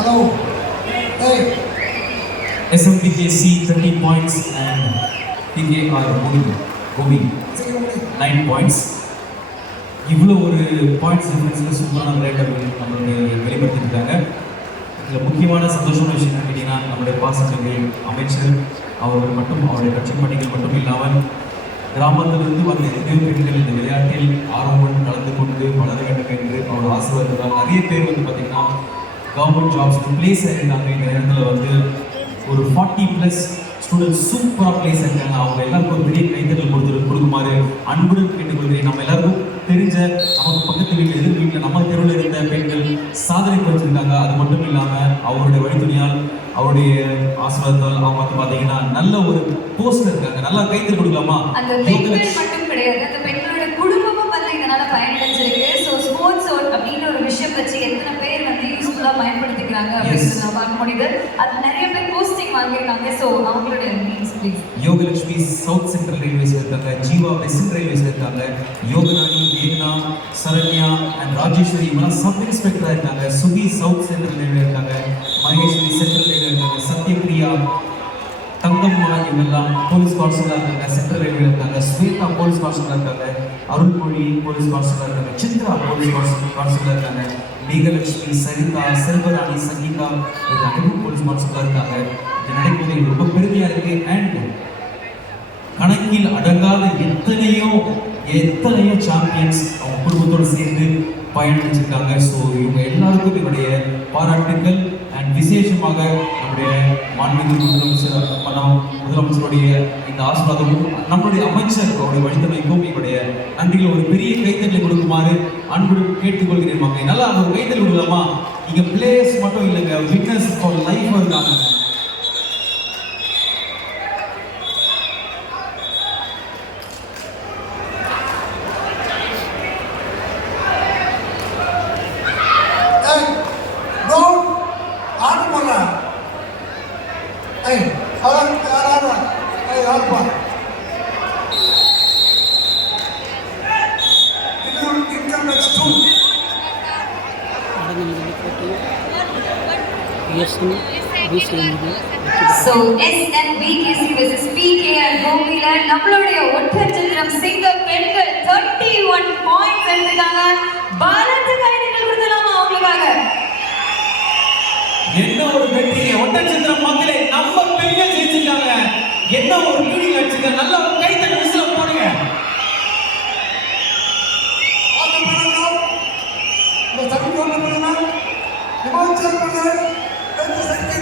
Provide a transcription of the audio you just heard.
Hello. Hey. SMPKC 30 points and PKR Gobi. Gobi 9 points. இவ்வளோ ஒரு points டிஃபரன்ஸில் சூப்பரான விளையாட்டு நம்மளுடைய வெளிப்படுத்திருக்காங்க இதில் முக்கியமான சந்தோஷமான விஷயம் கேட்டிங்கன்னா நம்முடைய பாசத்துறை அமைச்சர் அவர்கள் மட்டும் அவருடைய கட்சி பணிகள் மட்டும் இல்லாமல் கிராமத்திலிருந்து வந்த எத்தனையோ பெண்கள் இந்த விளையாட்டில் ஆர்வமுடன் கலந்து கொண்டு வளர வேண்டும் என்று அவர் ஆசீர்வாதத்தால் நிறைய பேர் வந்து பார்த்திங்கன்னா கவர்மெண்ட் ஜாப்ஸ் பிளேஸ் ஆகிருக்காங்க இந்த நேரத்தில் வந்து ஒரு ஃபார்ட்டி ப்ளஸ் ஸ்டூடெண்ட்ஸ் சூப்பராக பிளேஸ் ஆகிருக்காங்க அவங்க எல்லாருக்கும் ஒரு பெரிய கைத்தட்டல் கொடுத்து கொடுக்குமாறு அன்புடன் கேட்டுக்கொள்கிறேன். நம்ம எல்லாருக்கும் தெரிஞ்ச நமக்கு பக்கத்து வீட்டில் எதிர் வீட்டில் நம்ம தெருவில் இருந்த பெண்கள் சாதனை புரிஞ்சிருக்காங்க அது மட்டும் இல்லாமல் அவருடைய வழித்துணையால் அவருடைய ஆசீர்வாதத்தால் அவங்க வந்து பார்த்தீங்கன்னா நல்ல ஒரு போஸ்டர் இருக்காங்க. நல்லா கைத்தல் கொடுக்கலாமா? அந்த பெண்கள் மட்டும் கிடையாது. அந்த குடும்பமும் வந்து இதனால பயனடைஞ்சிருக்கு ஸோ ஸ்போர்ட்ஸ் அப்படின்னு ஒரு விஷயம் வச்சு எத்தனை பேர் வந்து யூஸ்ஃபுல்லாக பயன்படுத்திக்கிறாங்க அப்படின்னு நான் பார்க்க முடியுது. அது நிறைய பேர் போஸ்டிங் வாங்கியிருக்காங்க. ஸோ அவங்களுடைய means please Yogalakshmi south central ரயில்வேஸ்ல இருக்காங்க ஜீவா வெஸ்ட் ரயில்வேஸ்ல இருக்காங்க யோகராணி வேதனா சரண்யா அண்ட் ராஜேஸ்வரி இவங்கெல்லாம் சப் இன்ஸ்பெக்டராக இருக்காங்க. சுபி சவுத் சென்ட்ரல் ரயில்வே இருக்காங்க மகேஸ்வரி சென்ட்ரல் ரயில்வே இருக்காங்க சத்யபிரியா தங்கம்மா இவங்கெல்லாம் போலீஸ் கான்ஸ்டபிளா இருக்காங்க சென்ட்ரல் ரயில்வே இருக்காங்க ஸ்வேதா போலீஸ் கான்ஸ்டபிளா இருக்காங்க அருள்மொழி போலீஸ் கான்ஸ்டபிளா இருக்காங்க சித்ரா போலீஸ் கான்ஸ்டபிளா இருக்காங்க. மேகலட்சுமி சரிதா செல்வராணி சங்கீதா இவங்க அனைவரும் போலீஸ் கான்ஸ்டபிளா இருக்காங்க இது நடக்கும்போது எனக்கு ரொம்ப பெருமையா இருக்கு. அண்ட் கணக்கில் அடங்காத எத்தனையோ எத்தனையோ சாம்பியன்ஸ் அவங்க குடும்பத்தோடு சேர்ந்து பயணிச்சிருக்காங்க ஸோ இவங்க எல்லாருக்கும் என்னுடைய பாராட்டுகள் விசேஷமாக நம்முடைய மாண்புமிகு முதலமைச்சர் மனம் முதலமைச்சருடைய இந்த ஆசீர்வாதமும் நம்முடைய அமைச்சர் அவருடைய வழித்தமைக்கும் எங்களுடைய நன்றிகள் ஒரு பெரிய கைத்தட்டலை கொடுக்குமாறு அன்புடன் கேட்டுக்கொள்கிறேன் மக்கள். நல்லா ஒரு கைத்தல் கொடுக்கலாமா? இங்கே பிளேயர்ஸ் மட்டும் இல்லைங்க விட்னஸ் ஃபார் லைஃப் இருக்காங்க ஆர்டர் பண்ண ஏய் அவன் யாராவது ஏய் யாருப்பா இது income tax to BSN PCN so SMPKC versus PKR கோவில நம்மளுடைய ஒற்றச்சந்திரம் சிங்க பெண்கள் தேர்ட்டி ஒன் பாயிண்ட் எடுத்துக்காங்க என்ன ஒரு வெற்றி ஒட்டச்சந்திர மங்களே நம்ம பெரிய ஜெயிச்சிருக்காங்க. என்ன ஒரு லீடிங் அடிச்சிருக்க நல்ல ஒரு கை தட்டி விசில போடுங்க. இந்த சமீபம் இமாச்சல் பிரதேஷ் சக்தி